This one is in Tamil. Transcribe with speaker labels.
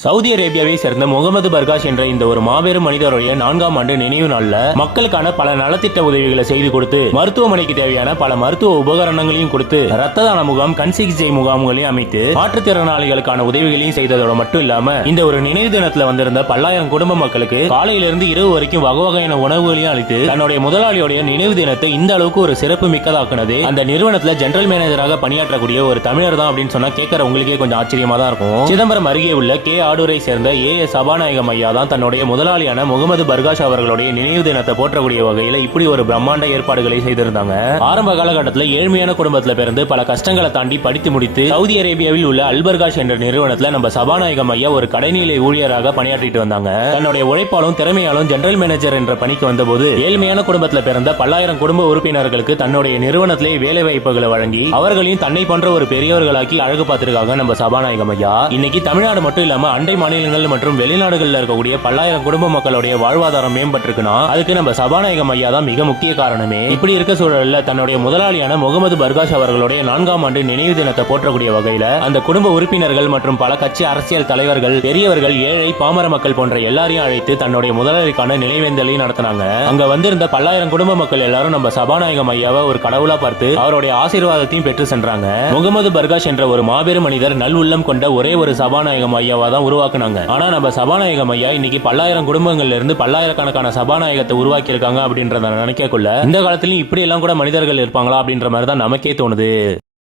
Speaker 1: சவுதி அரேபியாவை சேர்ந்த முகமது பர்காஷ் என்ற இந்த ஒரு மாபெரும் மனிதருடைய நான்காம் ஆண்டு நினைவு நாள்ல மக்களுக்கான பல நலத்திட்ட உதவிகளை செய்து கொடுத்து மருத்துவமனைக்கு தேவையான பல மருத்துவ உபகரணங்களையும் கொடுத்து ரத்த தான முகாம் கண் சிகிச்சை முகாம்களையும் அமைத்து மாற்றுத்திறனாளிகளுக்கான உதவிகளையும் செய்ததோட மட்டும் இல்லாம இந்த ஒரு நினைவு தினத்துல வந்திருந்த பல்லாயிரம் குடும்ப மக்களுக்கு காலையிலிருந்து இரவு வரைக்கும் வகை வகையான உணவுகளையும் அளித்து தன்னுடைய முதலாளியுடைய நினைவு தினத்தை இந்த அளவுக்கு ஒரு சிறப்பு மிக்கதாக்குனது அந்த நிறுவனத்துல ஜெனரல் மேனேஜராக பணியாற்றக்கூடிய ஒரு தமிழர் தான் அப்படின்னு சொன்னா கேட்கற உங்களுக்கே கொஞ்சம் ஆச்சரியமா தான் இருக்கும். சிதம்பரம் அருகே உள்ள கே ஆடூரை சேர்ந்த ஏ எஸ் சபாநாயகம் ஐயா தான் தன்னுடைய முதலாளியான முகமது பர்காஷ் அவர்களுடைய நினைவு தினத்தை போற்றக்கூடிய வகையில இப்படி ஒரு பிரம்மாண்ட ஏற்பாடுகளை செய்திருந்தாங்க. ஆரம்ப காலகட்டத்தில் ஏழ்மையான குடும்பத்தில் பிறந்து பல கஷ்டங்களை தாண்டி படித்து முடித்து சவுதி அரேபியாவில் உள்ள அல்பர்காஷ் என்ற நிறுவனத்தில் நம்ம சபாநாயகம் ஐயா ஒரு கடைநிலை ஊழியராக பணியாற்றிட்டு வந்தாங்க. தன்னுடைய உழைப்பாலும் திறமையாலும் ஜெனரல் மேனேஜர் என்ற பணிக்கு வந்தபோது ஏழ்மையான குடும்பத்தில் பிறந்த பல்லாயிரம் குடும்ப உறுப்பினர்களுக்கு தன்னுடைய நிறுவனத்திலே வேலை வாய்ப்புகளை வழங்கி அவர்களையும் தன்னை போன்ற ஒரு பெரியவர்களாக்கி அழகு பார்த்திருக்காங்க நம்ம சபாநாயகம் ஐயா. இன்னைக்கு தமிழ்நாடு மட்டும் இல்லாம அண்டை மாநிலங்கள் மற்றும் வெளிநாடுகளில் இருக்கக்கூடிய பல்லாயிரம் குடும்ப மக்களுடைய வாழ்வாதாரம் மேம்பட்டிருக்குன்னா அதுக்கு நம்ம சபாநாயகம் ஐயா தான் மிக முக்கிய காரணமே. இப்படி இருக்க சூழலில் தன்னுடைய முதலாளியான முகமது பர்காஷ் அவர்களுடைய நான்காம் ஆண்டு நினைவு தினத்தை போற்றக்கூடிய வகையில அந்த குடும்ப உறுப்பினர்கள் மற்றும் பல கட்சி அரசியல் தலைவர்கள் பெரியவர்கள் ஏழை பாமர மக்கள் போன்ற எல்லாரையும் அழைத்து தன்னுடைய முதலாளிக்கான நினைவேந்தலையும் நடத்தினாங்க. அங்க வந்திருந்த பல்லாயிரம் குடும்ப மக்கள் எல்லாரும் நம்ம சபாநாயகம் ஐயாவை ஒரு கடவுளா பார்த்து அவருடைய ஆசீர்வாதத்தையும் பெற்று சென்றாங்க. முகமது பர்காஷ் என்ற ஒரு மாபெரும் மனிதர் நல் உள்ளம் கொண்ட ஒரே ஒரு சபாநாயகம் ஐயாவா தான் உருவாக்குனாங்க. ஆனா நம்ம சபாநாயகம் ஐயா இன்னைக்கு பல்லாயிரம் குடும்பங்கள்ல இருந்து பல்லாயிரக்கணக்கான சபாநாயகத்தை உருவாக்கி இருக்காங்க அப்படின்றத நினைக்கக்குள்ள இந்த காலத்திலயும் இப்படி எல்லாம் கூட மனிதர்கள் இருப்பாங்களா அப்படின்ற மாதிரி தான் நமக்கே தோணுது.